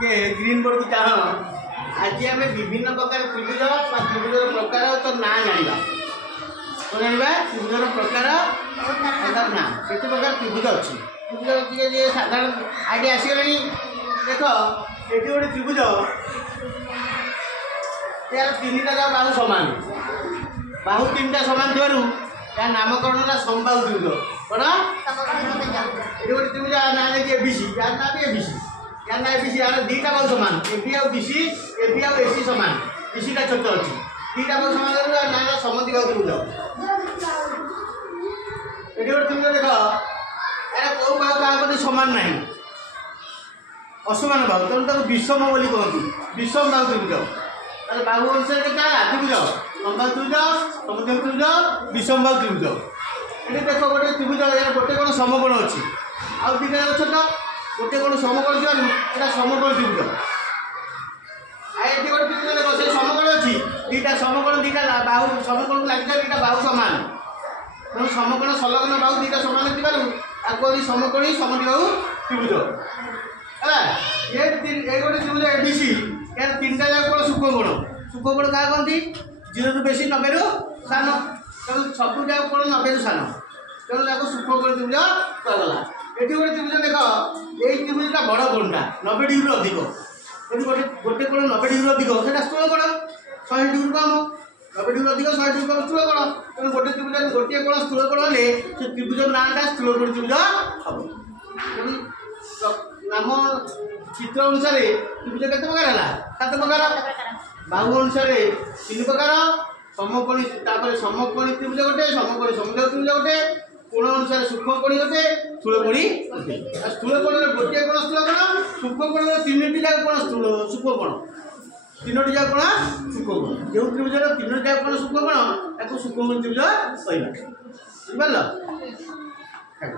के green board की चाह आज आम विभिन्न प्रकार त्रिभुज त्रिभुज प्रकार तो ना जाना कौन जाना त्रिभुजर प्रकार तार ना केत प्रकार त्रिभुज अच्छी त्रिभुज साधारण आइडिया आसगला देख ये गोटे त्रिभुज यार तीन टा बाहु सामान बाहु तीन टा सामान थी नामकरण है समबाहु त्रिभुज कौन ये गोटे त्रिभुज ना देखिए एबीसी यार ना भी एबीसी यार ना एबीसी यार दीटा बाहु सामान एबी आ बीसी एबी आ एसी सामान बीसी टा छोट अच्छी दीटा बाहु सामान ना समति बाहु त्रिभुज ये गोटे त्रिभुज देख यार कौ बाहु क्या सामान ना असमान बाहु तेणु ताको विषम बोली कहती विषम बाहु त्रिभुज ताले बाहु अनुसार के त्रिभुज लंबा त्रिभुज समद्र त्रिभुज विषम बाहु त्रिभुज ये देख गोटे त्रिभुज यार गोटे कौन समकोण अच्छी आउ दीटा छोट गोटे कौन समकोण जो समकोण त्रिभुज ये गोटे त्रिभुज देख से समकोण अच्छी दीटा समकोण दीटा बाहु समकोण लगे दीटा बाहु सामान तेणु समकोण संलग्न बाहु दीटा सामान थी समकोणी समद्विबाहु त्रिभुज है ये गोटे त्रिभुज एबीसी यार तीन टा जाक कौन सूक्ष्मकोण क्या कहती 0 रू बेसी 90 रू सान तेणु सब जाक कौन 90 रू सान तेणु ताको सूक्ष्मकोण त्रिभुज कहगला ये गोटे त्रिभुज देख ये त्रिभुजटा बड़ कोणटा 90 डिग्री अधिक यदि गोटे गोटे कोण 90 डिग्री अधिक से स्थूल कोण 100 डिग्री कम 90 डिग्री अधिक 100 डिग्री कम स्थूल कोण तेणु गोटे त्रिभुज गोटे कोण स्थूल कोण हेले से त्रिभुज नाटा स्थूल कोण त्रिभुज हम तेणु नाम चित्र अनुसार त्रिभुज केते प्रकार है 7 प्रकार बाहु अनुसार 3 प्रकार समकोणी समकोणी त्रिभुज गोटे समकोणी समद्विबाहु त्रिभुज गोटे कोण अनुसार सूक्ष्मकोणी गोटे स्थूलकोणी स्थूलकोण गोटे कोण स्थूलकोण सूक्ष्मकोण 3टी जाक कोण सूक्ष्मकोण 3टी जाक कोण सूक्ष्मकोण जो त्रिभुजर 3टी जाक कोण सूक्ष्मकोण ताको सूक्ष्मकोण त्रिभुज कहबा बुझिपारल